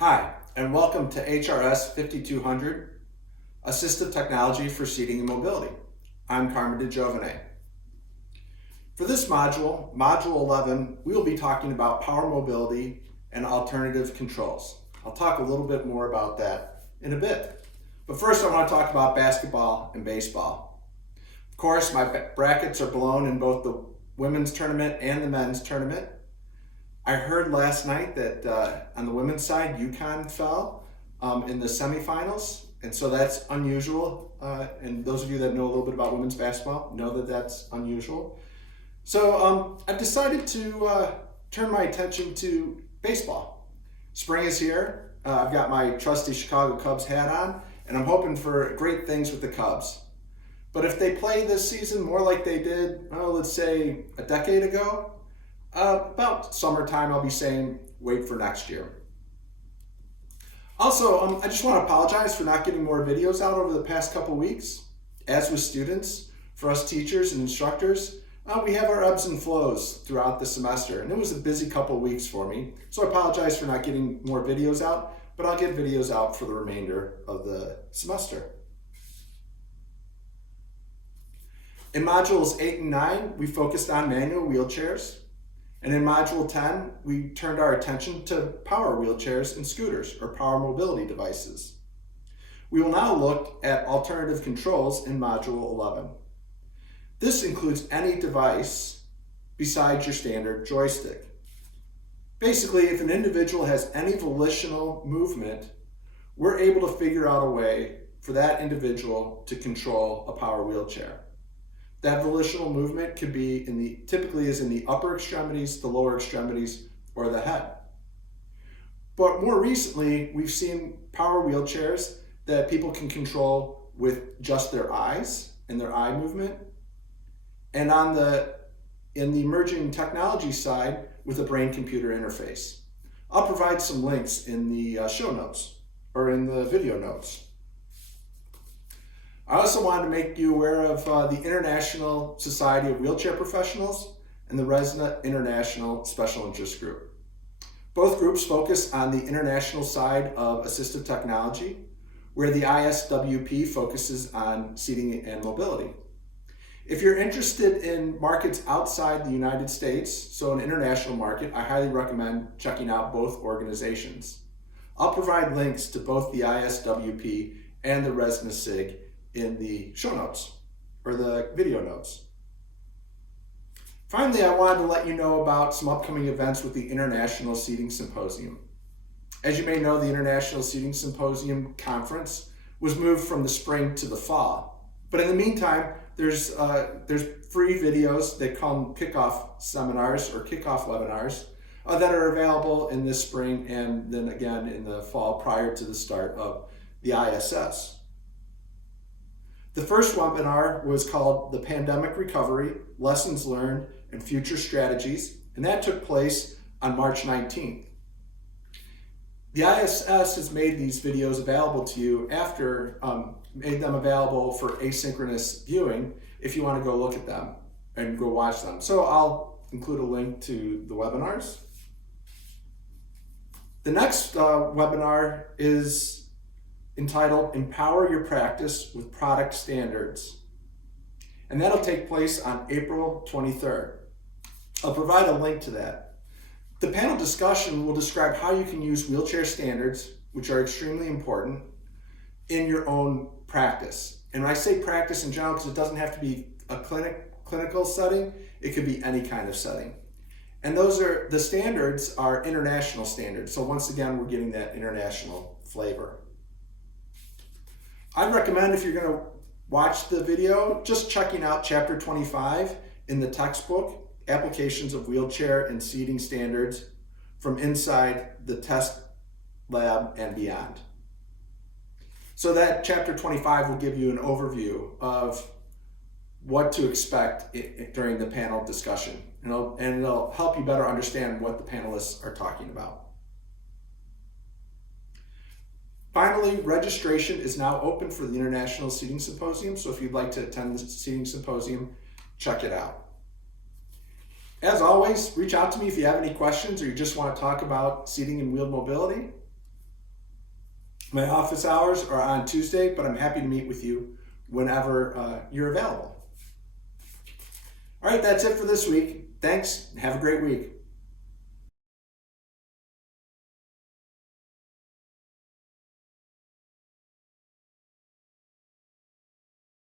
Hi, and welcome to HRS 5200, Assistive Technology for Seating and Mobility. I'm Carmen DeGiovane. For this module, Module 11, we will be talking about power mobility and alternative controls. I'll talk a little bit more about that in a bit. But first, I want to talk about basketball and baseball. Of course, my brackets are blown in both the women's tournament and the men's tournament. I heard last night that on the women's side, UConn fell in the semifinals, and so that's unusual. And those of you that know a little bit about women's basketball know that that's unusual. So I've decided to turn my attention to baseball. Spring is here. I've got my trusty Chicago Cubs hat on, and I'm hoping for great things with the Cubs. But if they play this season more like they did, let's say a decade ago, about summertime, I'll be saying, wait for next year. Also, I just want to apologize for not getting more videos out over the past couple weeks. As with students, for us teachers and instructors, we have our ebbs and flows throughout the semester, and it was a busy couple weeks for me. So I apologize for not getting more videos out, but I'll get videos out for the remainder of the semester. In modules 8 and 9, we focused on manual wheelchairs. And in Module 10, we turned our attention to power wheelchairs and scooters, or power mobility devices. We will now look at alternative controls in Module 11. This includes any device besides your standard joystick. Basically, if an individual has any volitional movement, we're able to figure out a way for that individual to control a power wheelchair. That volitional movement could be typically is in the upper extremities, the lower extremities, or the head. But more recently, we've seen power wheelchairs that people can control with just their eyes and their eye movement. And in the emerging technology side, with a brain-computer interface. I'll provide some links in the show notes, or in the video notes. I also wanted to make you aware of the International Society of Wheelchair Professionals and the RESNA International Special Interest Group. Both groups focus on the international side of assistive technology, where the ISWP focuses on seating and mobility. If you're interested in markets outside the United States, so an international market, I highly recommend checking out both organizations. I'll provide links to both the ISWP and the RESNA SIG in the show notes or the video notes. Finally, I wanted to let you know about some upcoming events with the International Seating Symposium. As you may know, the International Seating Symposium conference was moved from the spring to the fall. But in the meantime, there's free videos. They call them Kickoff seminars or Kickoff webinars that are available in this spring and then again in the fall prior to the start of the ISS. The first webinar was called The Pandemic Recovery, Lessons Learned and Future Strategies, and that took place on March 19th. The ISS has made these videos available to you made them available for asynchronous viewing if you want to go look at them and go watch them. So I'll include a link to the webinars. The next webinar is entitled Empower Your Practice with Product Standards. And that'll take place on April 23rd. I'll provide a link to that. The panel discussion will describe how you can use wheelchair standards, which are extremely important, in your own practice. And I say practice in general because it doesn't have to be a clinical setting, it could be any kind of setting. And the standards are international standards. So once again, we're getting that international flavor. I'd recommend, if you're going to watch the video, just checking out Chapter 25 in the textbook, Applications of Wheelchair and Seating Standards from Inside the Test Lab and Beyond. So that Chapter 25 will give you an overview of what to expect during the panel discussion, and it'll help you better understand what the panelists are talking about. Finally, registration is now open for the International Seating Symposium, so if you'd like to attend the Seating Symposium, check it out. As always, reach out to me if you have any questions or you just want to talk about seating and wheeled mobility. My office hours are on Tuesday, but I'm happy to meet with you whenever you're available. All right, that's it for this week. Thanks. Have a great week.